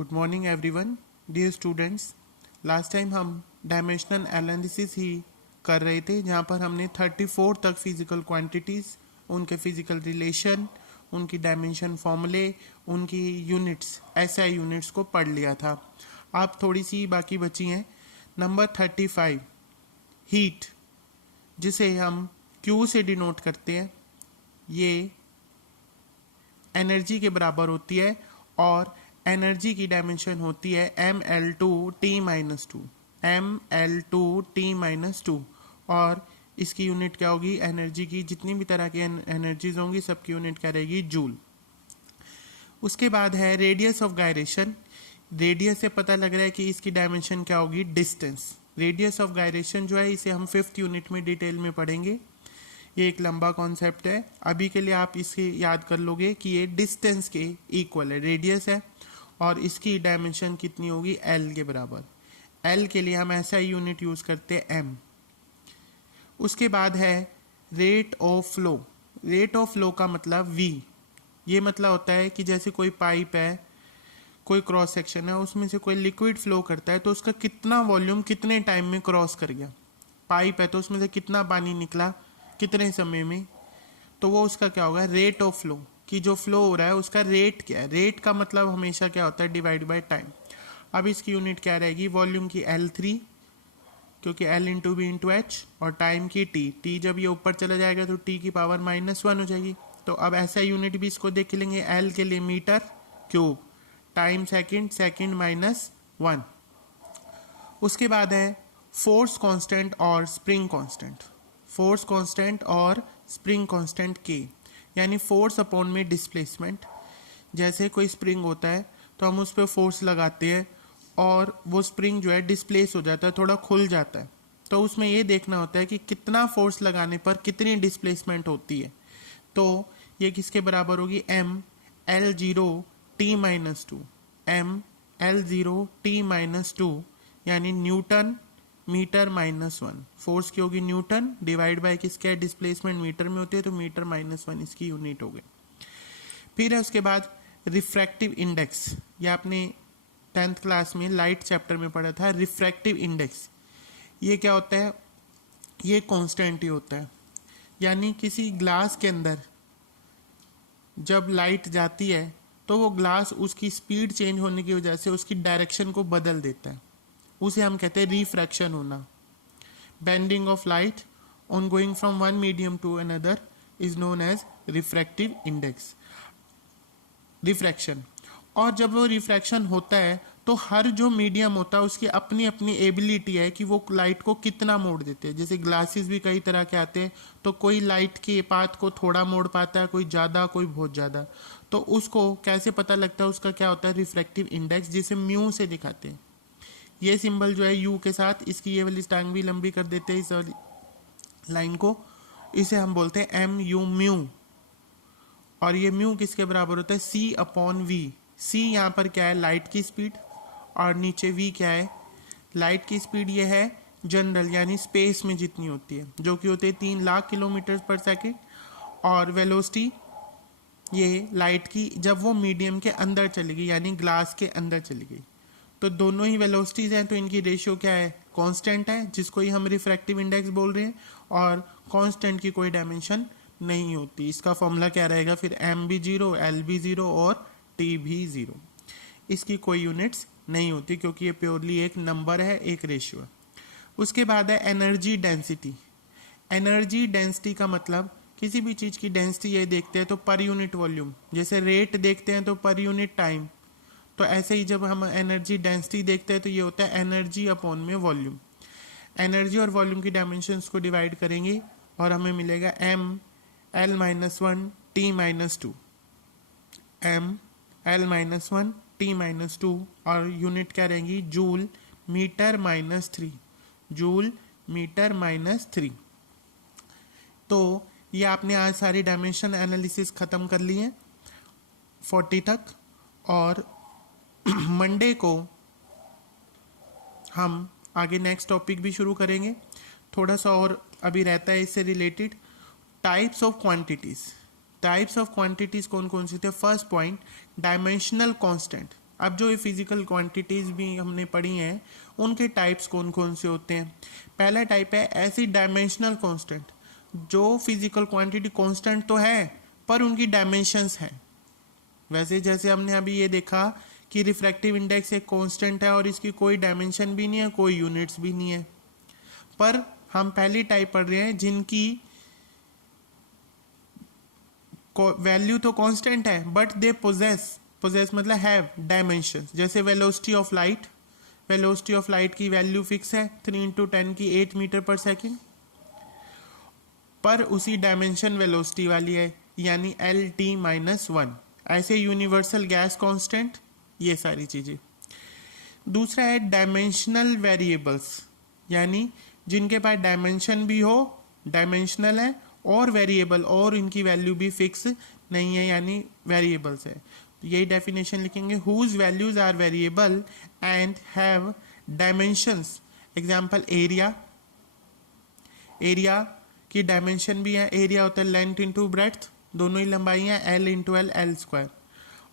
Good morning everyone, dear students. Last time हम dimensional analysis ही कर रहे थे, जहाँ पर हमने 34 तक फिजिकल क्वांटिटीज़, उनके फिजिकल रिलेशन, उनकी डायमेंशन फॉर्मूले, उनकी यूनिट्स, एसआई यूनिट्स को पढ़ लिया था। आप थोड़ी सी बाकी बची हैं। नंबर 35 हीट, जिसे हम Q से डिनोट करते हैं, ये एनर्जी के बराबर होती है और एनर्जी की डायमेंशन होती है ml2t-2, ml2t-2। और इसकी यूनिट क्या होगी? एनर्जी की जितनी भी तरह की एनर्जीज होंगी सबकी यूनिट क्या रहेगी? जूल। उसके बाद है रेडियस ऑफ गायरेशन। रेडियस से पता लग रहा है कि इसकी डायमेंशन क्या होगी? डिस्टेंस। रेडियस ऑफ गायरेशन जो है इसे हम 5th यूनिट में डिटेल में पढ़ेंगे। ये एक लंबा कॉन्सेप्ट है, अभी के लिए आप इसे याद कर लोगे कि ये डिस्टेंस के इक्वल है, रेडियस है और इसकी डायमेंशन कितनी होगी? एल के बराबर। एल के लिए हम ऐसा यूनिट यूज करते हैं एम। उसके बाद है rate of flow. Rate of flow का मतलब वी। ये मतलब होता है कि जैसे कोई पाइप है, कोई क्रॉस सेक्शन है, उसमें से कोई लिक्विड फ्लो करता है तो उसका कितना वॉल्यूम कितने टाइम में क्रॉस कर गया। पाइप है तो उसमें से कितना पानी निकला कितने समय में, तो वो उसका क्या होगा? Rate of flow. कि जो फ्लो हो रहा है उसका रेट क्या है। रेट का मतलब हमेशा क्या होता है? Divide by time. अब इसकी यूनिट क्या रहेगी? वॉल्यूम की L3, क्योंकि L into B into H, और टाइम की T जब ये ऊपर चला जाएगा तो T की पावर -1 हो जाएगी। तो अब ऐसा यूनिट भी इसको देख लेंगे। L के लिए metre cube, time second, second -1। उसके बाद है फोर्स कांस्टेंट और स्प्रिंग कांस्टेंट। फोर्स कांस्टेंट और स्प्रिंग कांस्टेंट के, यानी फोर्स अपॉन में डिस्प्लेसमेंट। जैसे कोई स्प्रिंग होता है तो हम उस पर फोर्स लगाते हैं और वो स्प्रिंग जो है डिस्प्लेस हो जाता है, थोड़ा खुल जाता है। तो उसमें ये देखना होता है कि कितना फोर्स लगाने पर कितनी डिस्प्लेसमेंट होती है। तो ये किसके बराबर होगी? mL0t-2, mL0t-2, यानी न्यूटन मीटर -1। फोर्स की होगी न्यूटन, डिवाइड बाय किसके है? डिस्प्लेसमेंट मीटर में होती है, तो मीटर -1 इसकी यूनिट हो गई। फिर है उसके बाद रिफ्रैक्टिव इंडेक्स। ये आपने 10th क्लास में लाइट चैप्टर में पढ़ा था। रिफ्रैक्टिव इंडेक्स ये क्या होता है? ये कांस्टेंट ही होता है, यानी किसी ग्लास के अंदर जब लाइट जाती है तो वो ग्लास उसकी स्पीड चेंज होने की वजह से उसकी डायरेक्शन को बदल देता है। उसे हम कहते हैं रिफ्रैक्शन होना। Bending of light on going from one medium to another is known as refractive index, refraction. और जब वो रिफ्रैक्शन होता है तो हर जो मीडियम होता है उसकी अपनी अपनी एबिलिटी है कि वो लाइट को कितना मोड़ देते हैं। जैसे ग्लासेस भी कई तरह के आते हैं, तो कोई लाइट की पाथ को थोड़ा मोड़ पाता है, कोई ज़्यादा, कोई बहुत ज़्यादा। तो उसको कैसे पता लगता है? उसका क्या होता है? रिफ्रैक्टिव इंडेक्स, जिसे म्यू से दिखाते हैं। ये सिंबल जो है यू के साथ, इसकी ये वाली टांग भी लंबी कर देते हैं इस लाइन को, इसे हम बोलते हैं एम यू म्यू। और ये म्यू किसके बराबर होता है? C/V। C यहाँ पर क्या है? लाइट की स्पीड, और नीचे V क्या है? लाइट की स्पीड ये है जनरल, यानी स्पेस में जितनी होती है, जो कि होती है 3 लाख किलोमीटर पर सेकेंड। और वेलोसिटी ये लाइट की जब वो मीडियम के अंदर चली गई, यानी ग्लास के अंदर चली गई, तो दोनों ही वेलोसिटीज हैं, तो इनकी रेशियो क्या है? कांस्टेंट है, जिसको ही हम रिफ्रैक्टिव इंडेक्स बोल रहे हैं। और कांस्टेंट की कोई डायमेंशन नहीं होती। इसका फॉर्मूला क्या रहेगा फिर? M भी 0, L भी 0 और T भी 0। इसकी कोई यूनिट्स नहीं होती, क्योंकि ये प्योरली एक नंबर है, एक रेशियो है। उसके बाद है एनर्जी डेंसिटी। एनर्जी डेंसिटी का मतलब किसी भी चीज़ की डेंसिटी ये देखते हैं तो पर यूनिट वॉल्यूम, जैसे रेट देखते हैं तो पर यूनिट टाइम, तो ऐसे ही जब हम एनर्जी डेंसिटी देखते हैं तो ये होता है एनर्जी अपॉन में वॉल्यूम। एनर्जी और वॉल्यूम की डायमेंशंस को डिवाइड करेंगे और हमें मिलेगा mL-1t-2, mL-1t-2, और यूनिट क्या रहेंगी? Joule metre -3, joule metre -3। तो ये आपने आज सारी डायमेंशन एनालिसिस ख़त्म कर ली है 40 तक। और मंडे को हम आगे नेक्स्ट टॉपिक भी शुरू करेंगे। थोड़ा सा और अभी रहता है इससे related, types of quantities. Types of quantities कौन कौन सी थे? First point, dimensional constant. अब जो ये फिजिकल क्वांटिटीज भी हमने पढ़ी हैं उनके टाइप्स कौन कौन से होते हैं। पहला टाइप है ऐसी डायमेंशनल कांस्टेंट, जो फिजिकल क्वांटिटी कांस्टेंट तो है पर उनकी डायमेंशंस हैं। वैसे जैसे हमने अभी ये देखा कि रिफ्रैक्टिव इंडेक्स एक कांस्टेंट है और इसकी कोई डायमेंशन भी नहीं है, कोई यूनिट्स भी नहीं है। पर हम पहली टाइप पढ़ रहे हैं जिनकी वैल्यू तो कांस्टेंट है बट दे पोजेस मतलब हैव डायमेंशंस। जैसे velocity of light, velocity of light की वैल्यू फिक्स है 3 × 10 की 8 मीटर पर सेकेंड, पर उसी डायमेंशन वेलोसिटी वाली है यानी LT-1। ऐसे यूनिवर्सल गैस कांस्टेंट, ये सारी चीजें। दूसरा है डायमेंशनल वेरिएबल्स, यानी जिनके पास डायमेंशन भी हो, डायमेंशनल है और वेरिएबल और इनकी वैल्यू भी फिक्स नहीं है यानी वेरिएबल्स है। तो यही डेफिनेशन लिखेंगे, whose values are variable and have dimensions. Example area, area की डायमेंशन भी है, एरिया होता है लेंथ इंटू ब्रेड्थ, दोनों ही लंबाई हैं L into L, L square.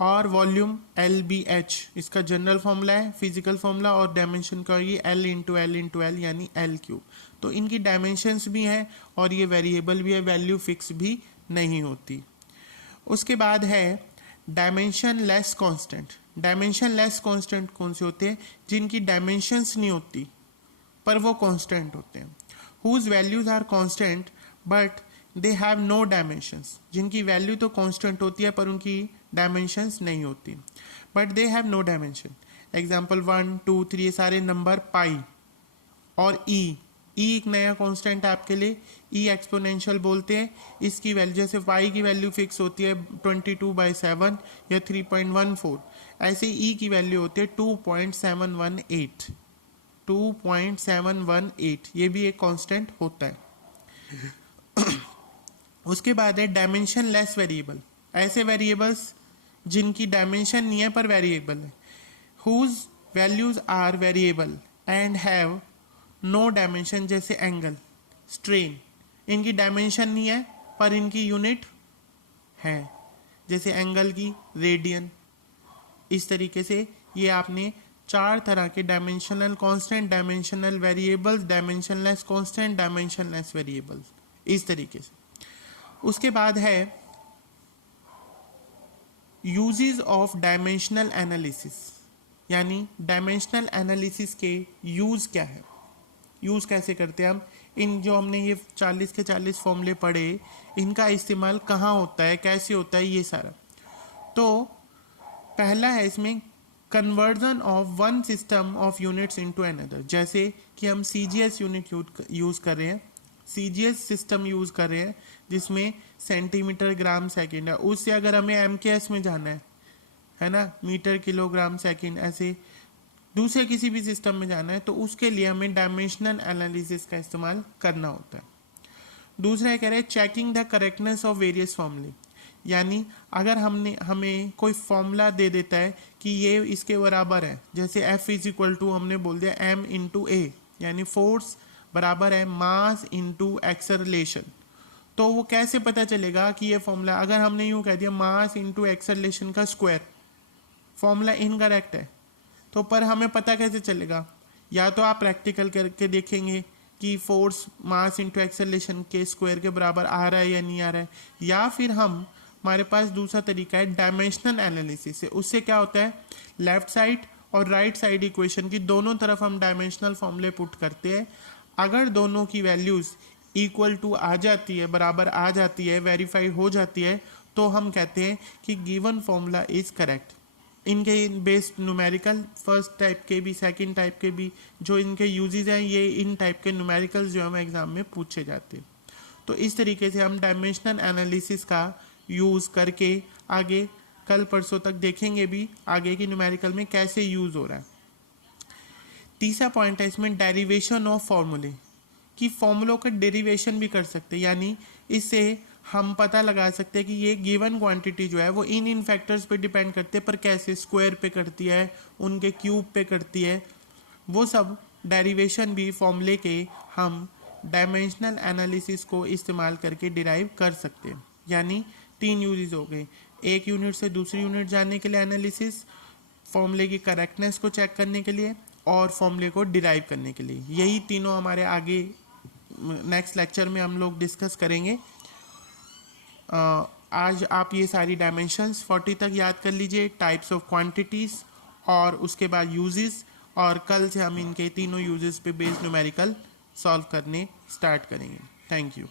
और वॉल्यूम LBH इसका जनरल फॉर्मूला है, फिजिकल फॉर्मूला, और डायमेंशन का होगी L इंटू L यानी L3। तो इनकी डायमेंशंस भी हैं और ये वेरिएबल भी है, वैल्यू फिक्स भी नहीं होती। उसके बाद है dimension less constant. Dimension less constant कौन से होते हैं? जिनकी डायमेंशंस नहीं होती पर वो कांस्टेंट होते हैं। Whose values are constant but they have no dimensions, जिनकी वैल्यू तो कांस्टेंट होती है पर उनकी डायमेंशंस नहीं होती, but they have no dimension. Example 1, 2, 3 ये सारे नंबर, पाई और ई एक नया कांस्टेंट है आपके लिए, ई एक्सपोनेंशियल बोलते हैं। इसकी वैल्यू जैसे पाई की वैल्यू फिक्स होती है 22/7 या 3.14, ऐसे ई की वैल्यू होती है 2.718, 2.718, ये भी एक कांस्टेंट होता है। उसके बाद है डायमेंशन लेस वेरिएबल, ऐसे वेरिएबल्स जिनकी डायमेंशन नहीं है पर वेरिएबल है। Whose values are variable and have no dimension, जैसे एंगल, स्ट्रेन, इनकी डायमेंशन नहीं है पर इनकी यूनिट है, जैसे एंगल की रेडियन। इस तरीके से ये आपने 4 तरह के dimensional constant, dimensional variables, dimensionless constant, dimensionless variables, इस तरीके से। उसके बाद है यूजेस ऑफ डायमेंशनल एनालिसिस, यानी डायमेंशनल एनालिसिस के यूज क्या है, यूज कैसे करते हैं हम। इन जो हमने ये 40 के 40 फॉर्मूले पढ़े, इनका इस्तेमाल कहाँ होता है, कैसे होता है, ये सारा। तो पहला है इसमें conversion of one system of units into another. जैसे कि हम CGS यूनिट यूज कर रहे हैं, CGS सिस्टम यूज कर रहे हैं जिसमें सेंटीमीटर ग्राम सेकंड है, उससे अगर हमें MKS में जाना है ना, मीटर किलोग्राम सेकंड, ऐसे दूसरे किसी भी सिस्टम में जाना है तो उसके लिए हमें डायमेंशनल एनालिसिस का इस्तेमाल करना होता है। दूसरा कह रहे हैं checking the correctness of various फॉर्मूले, यानी अगर हमें कोई फॉर्मूला दे देता है कि ये इसके बराबर है, जैसे F = हमने बोल दिया M × A, यानी फोर्स बराबर है मास इंटू एक्सेलरेशन, तो वो कैसे पता चलेगा कि ये फॉर्मूला, अगर हमने यूं कह दिया मास इंटू एक्सेलरेशन का स्क्वायर, फॉर्मूला इनकरेक्ट है, तो पर हमें पता कैसे चलेगा? या तो आप प्रैक्टिकल करके देखेंगे कि फोर्स मास इंटू एक्सेलरेशन के स्क्वायर के बराबर आ रहा है या नहीं आ रहा है, या फिर हमारे पास दूसरा तरीका है डायमेंशनल एनालिसिस से। उससे क्या होता है, लेफ्ट साइड और राइट साइड इक्वेशन की दोनों तरफ हम डायमेंशनल फॉर्मूले पुट करते हैं। अगर दोनों की वैल्यूज इक्वल टू आ जाती है, बराबर आ जाती है, वेरीफाई हो जाती है, तो हम कहते हैं कि गिवन फॉर्मूला इज करेक्ट। इनके बेस्ड न्यूमेरिकल, फर्स्ट टाइप के भी, सेकंड टाइप के भी जो इनके यूजेस हैं, ये इन टाइप के न्यूमेरिकल्स जो हमें एग्जाम में पूछे जाते हैं। तो इस तरीके से हम डायमेंशनल एनालिसिस का यूज़ करके आगे कल परसों तक देखेंगे भी आगे की न्यूमेरिकल में कैसे यूज़ हो रहा है। तीसरा पॉइंट है इसमें डेरिवेशन ऑफ फॉर्मूले, कि फॉर्मूलों का डेरिवेशन भी कर सकते हैं, यानी इससे हम पता लगा सकते हैं कि ये गिवन क्वांटिटी जो है वो इन फैक्टर्स पे डिपेंड करते हैं, पर कैसे, स्क्वायर पे करती है, उनके क्यूब पे करती है, वो सब डेरिवेशन भी फॉर्मूले के हम डायमेंशनल एनालिसिस को इस्तेमाल करके डिराइव कर सकते हैं। यानी 3 यूजेस हो गए, एक यूनिट से दूसरी यूनिट जाने के लिए एनालिसिस, फॉर्मूले की करेक्टनेस को चेक करने के लिए और फॉर्मूले को डिराइव करने के लिए। यही तीनों हमारे आगे नेक्स्ट लेक्चर में हम लोग डिस्कस करेंगे। आज आप ये सारी डायमेंशंस 40 तक याद कर लीजिए, टाइप्स ऑफ क्वांटिटीज़ और उसके बाद यूजेस, और कल से हम इनके तीनों यूजेस पे बेस्ड न्यूमेरिकल सॉल्व करने स्टार्ट करेंगे। Thank you.